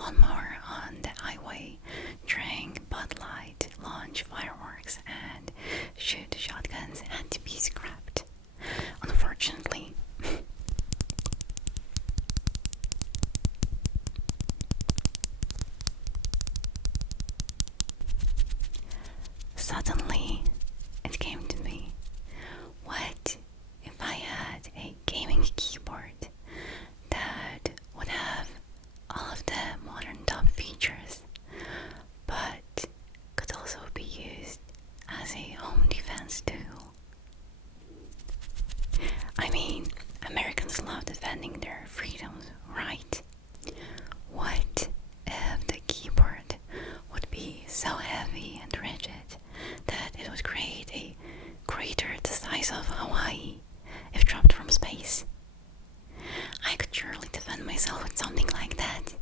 lawnmower on the highway, drink Bud Light, launch fireworks, and shoot shotguns had to be scrapped. Unfortunately, suddenly it came to me, what if I had a gaming keyboard that would have all of the modern top features, but could also be used as a home defense tool? I mean, Americans love defending their freedoms, right? What if the keyboard would be so heavy and rigid that it would create a crater the size of Hawaii if dropped from space? I could surely defend myself with something like that.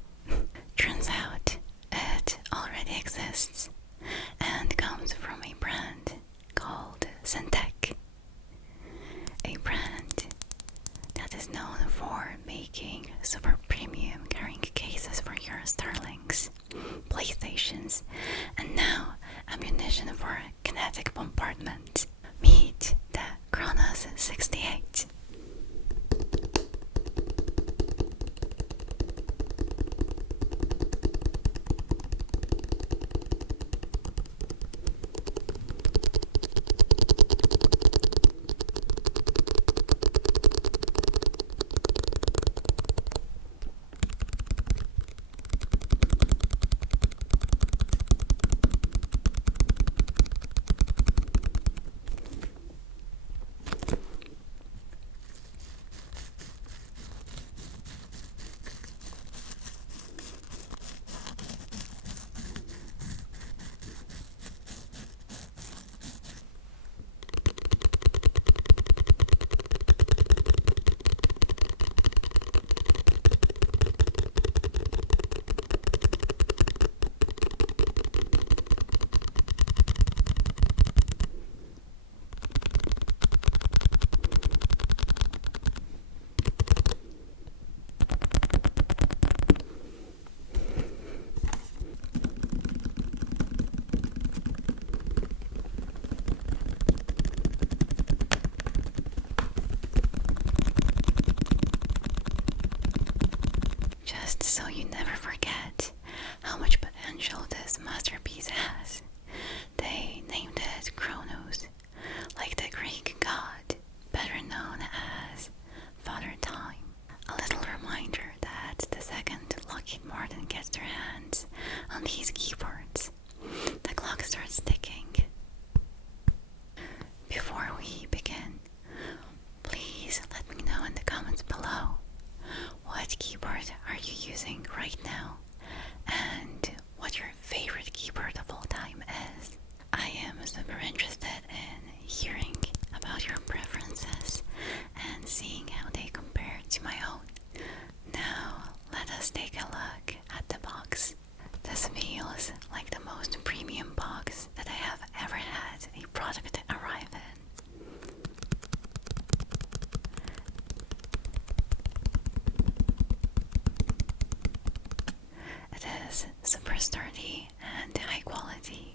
Turns out it already exists and comes from a brand called Syntec, a brand that is known for making super premium carrying cases for your Starlinks, PlayStations, and now ammunition for kinetic bombardment. Meet the Kronos 68. So you never forget how much potential this masterpiece has. They named it Kronos, like the Greek god, better known as Father Time. A little reminder that the second Lockheed Martin gets their hands on these keyboards, the clock starts ticking. Before we begin, please let me know in the comments below, what keyboard are you using right now, and what your favorite keyboard of all time is? I am super interested in hearing about your preferences and seeing how they compare to my own. Now, let us take a look at the box. This feels like the most premium box that I have ever had a product arrive in. It is super sturdy and high quality.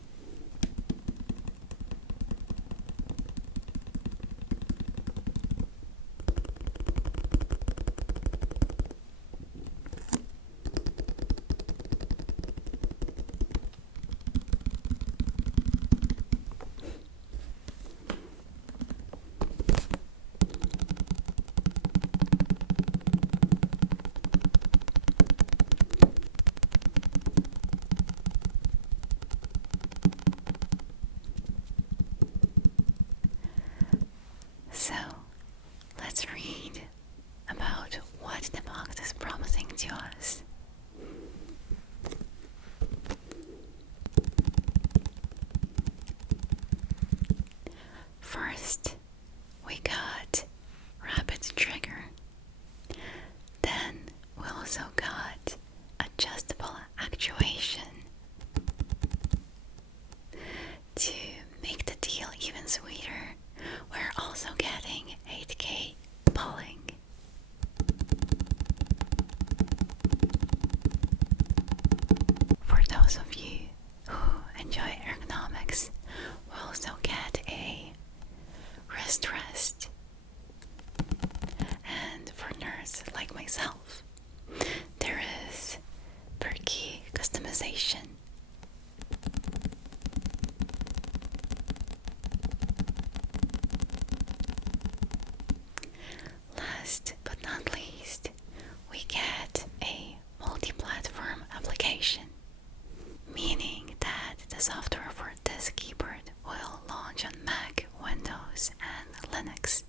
itself. There is per key customization. Last but not least, we get a multi-platform application, meaning that the software for this keyboard will launch on Mac, Windows, and Linux.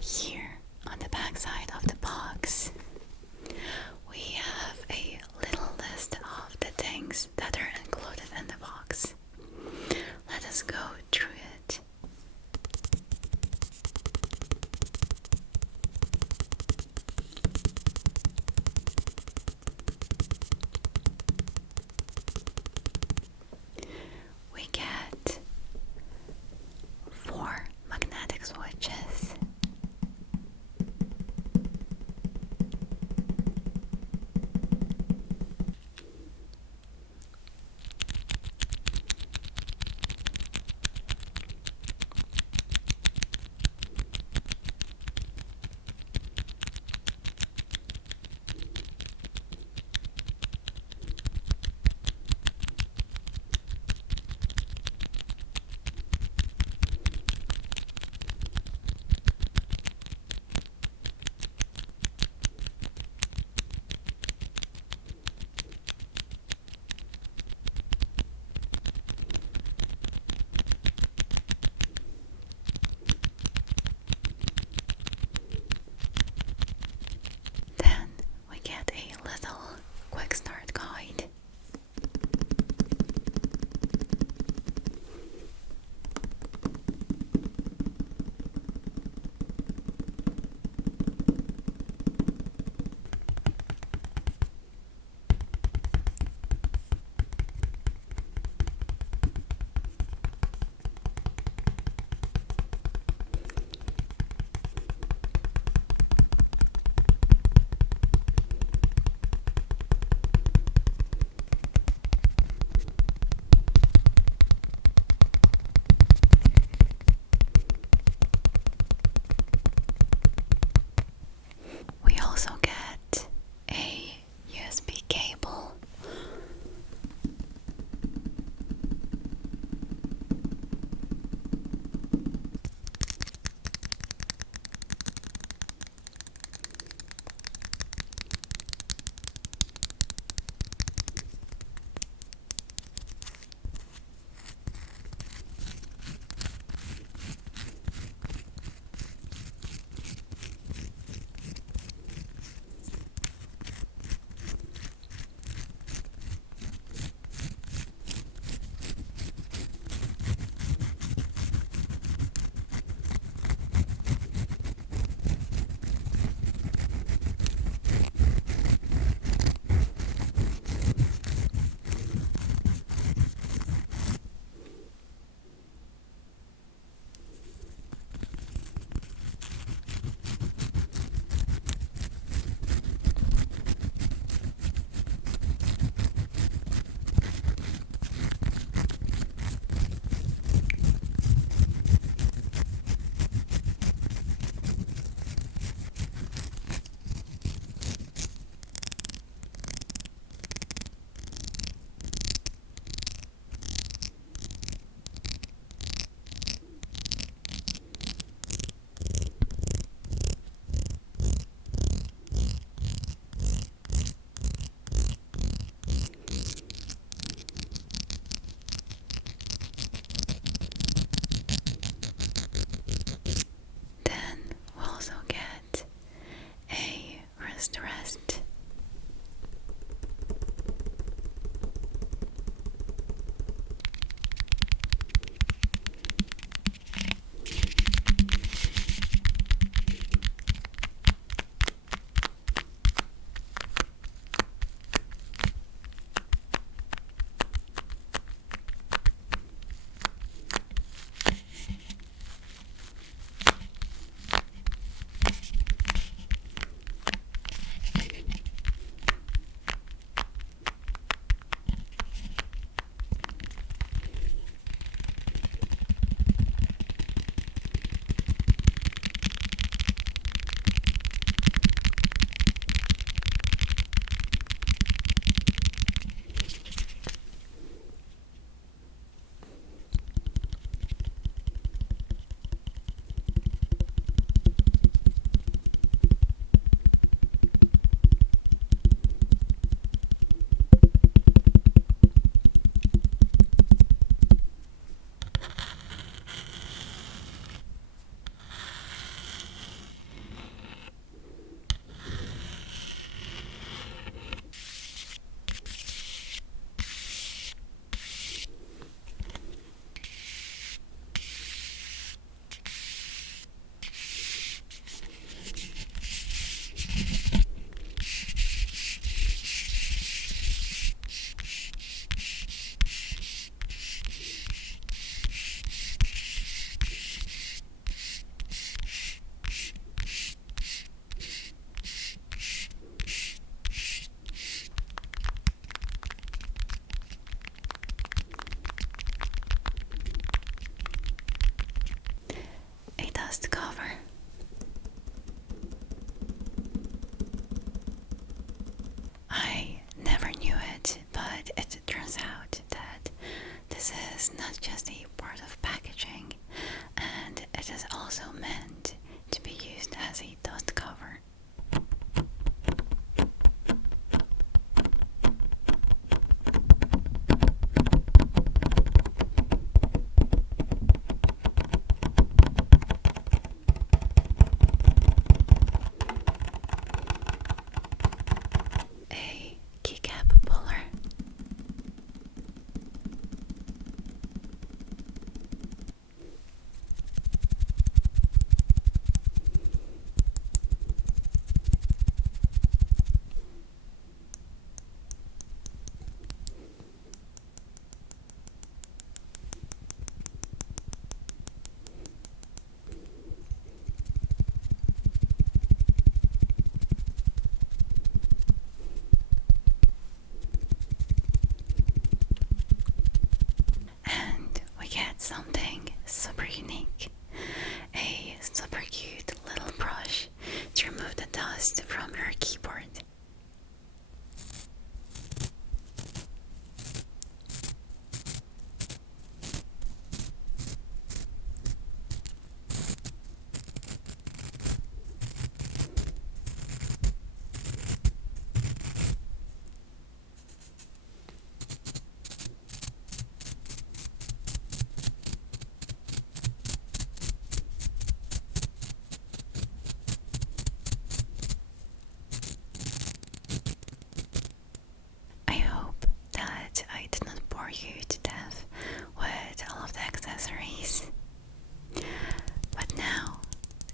Here on the back side of the box, we have a little list of the things that are included in the box. Let us go through it. We get 4 magnetic switches, then we get a little quick start guide. We also get a USB cable, then we also get a wrist rest. is not just a part of packaging, and it is also meant to be used as a dust cover. A keycap puller. And we get something super unique. A super cute little brush to remove the dust from your keyboard. I hope that I did not bore you to death with all of the accessories. But now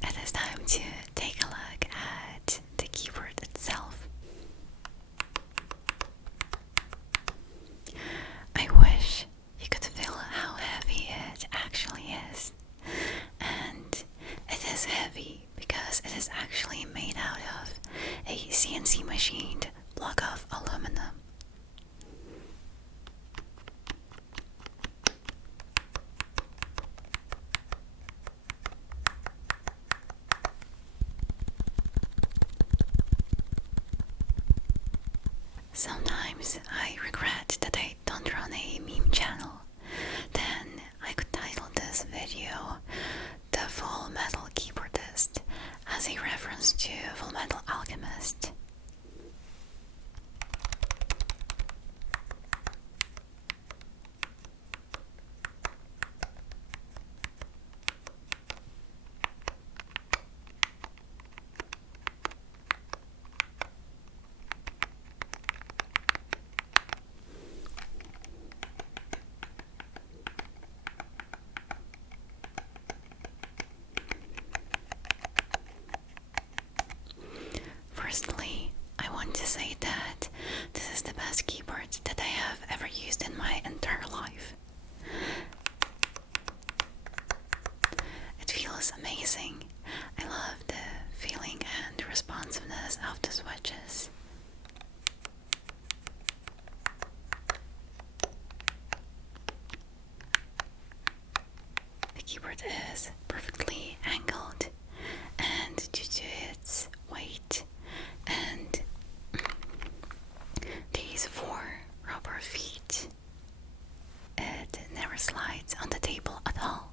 it is time to take a look at the keyboard itself. I wish you could feel how heavy it actually is. And it is heavy because it is actually made out of a CNC machined block of aluminum. Sometimes I regret that I don't run a meme channel. Then I could title this video The Full Metal Keyboardist as a reference to Full Metal Alchemist. Firstly, I want to say that this is the best keyboard that I have ever used in my entire life. It feels amazing. I love the feeling and responsiveness of the switches. The keyboard is perfectly angled, and due to its weight and these 4 rubber feet, it never slides on the table at all.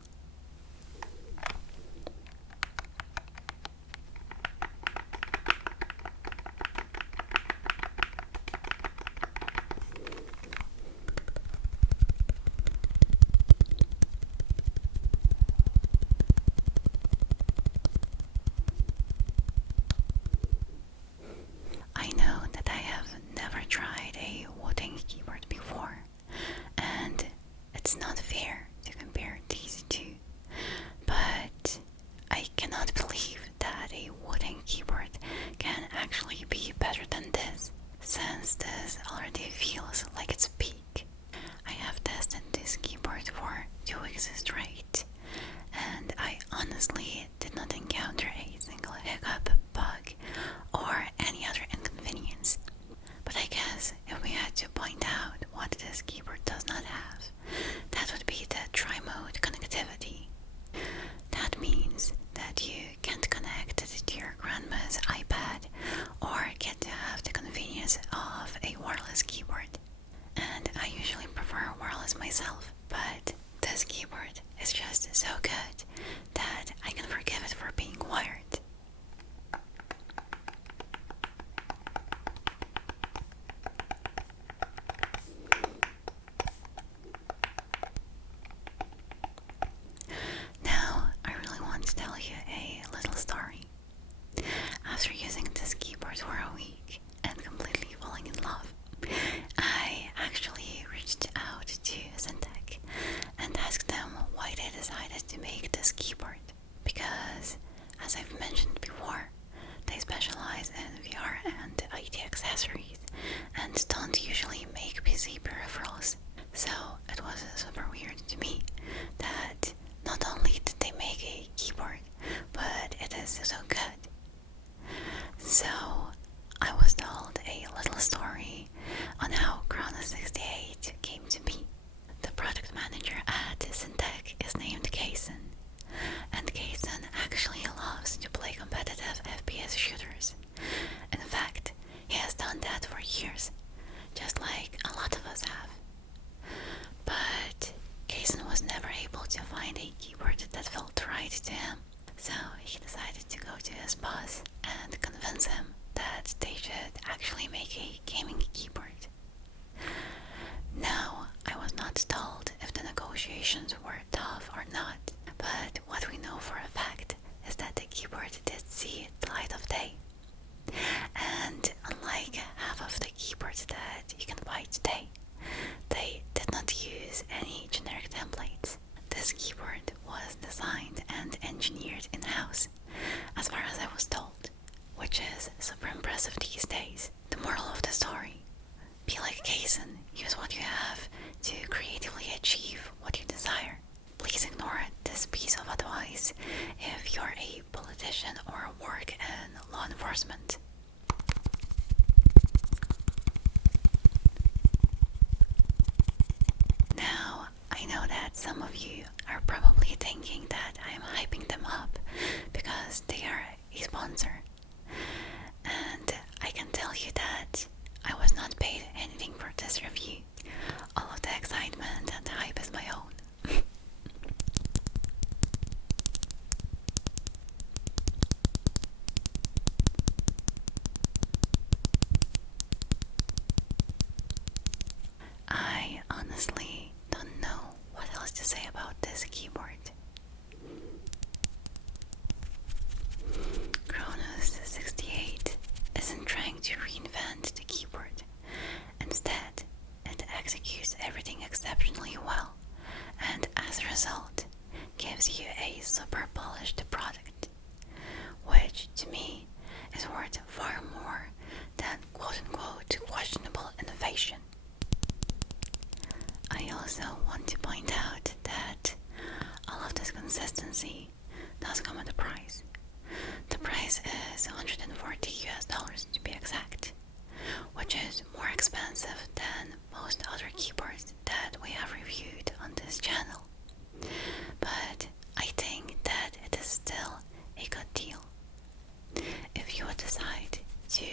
make a gaming keyboard. Now, I was not told if the negotiations were tough or not, but what we know for a fact is that the keyboard did see the light of day. And unlike half of the keyboards that you can buy today, they did not use any generic templates. This keyboard was designed and engineered in-house, as far as I was told, which is super impressive these days. The moral of the story: be like Kaysen, use what you have to creatively achieve what you desire. Please ignore this piece of advice if you're a politician or work in law enforcement. Now, I know that some of you are probably thinking that I'm hyping them up because they are a sponsor. And I can tell you that I was not paid anything for this review. All of the excitement and hype is my own. I honestly don't know what else to say about this keyboard. Kronos 68 isn't trying to reinvent the keyboard. Instead, it executes everything exceptionally well, and as a result, gives you a super polished product, which to me is worth far more than quote-unquote questionable innovation. I also want to point out that all of this consistency does come at a price. The price is $140 to be exact, which is more expensive than most other keyboards that we have reviewed on this channel. But I think that it is still a good deal. If you would decide to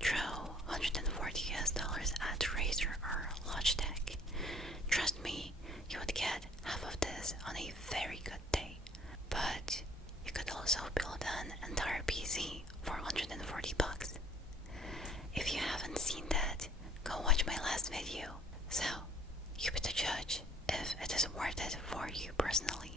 throw $140 at Razer or Logitech, trust me, you would get half of this on a very good day. But you could also build an entire PC for $140. If you haven't seen that, go watch my last video. So, you be the judge if it is worth it for you personally.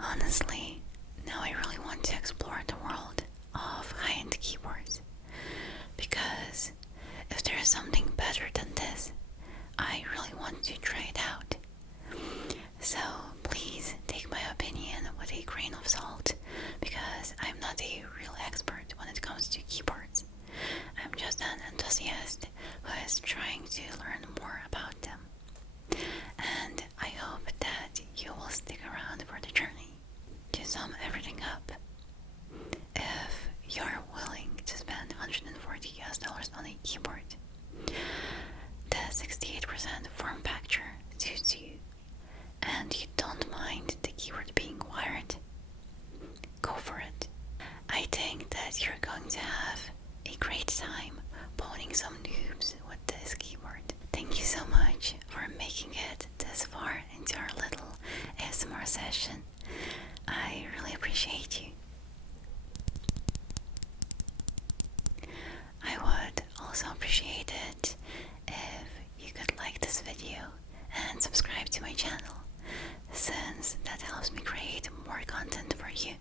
Honestly, now I really want to explore the world of high-end keyboards, because if there is something better than this, I really want to try it out. So please take my opinion with a grain of salt, because I'm not a real expert when it comes to keyboards. I'm just an enthusiast who is trying to learn more about them. And I hope that you will stick around for the journey. To sum everything up, if you're willing to spend $140 on a keyboard, the 68% form factor suits you, and you don't mind the keyboard being wired, go for it. I think that you're going to have a great time boning some noobs with this keyboard. Thank you so much for making it this far into our little ASMR session. I really appreciate you. I would also appreciate it if you could like this video and subscribe to my channel, since that helps me create more content for you.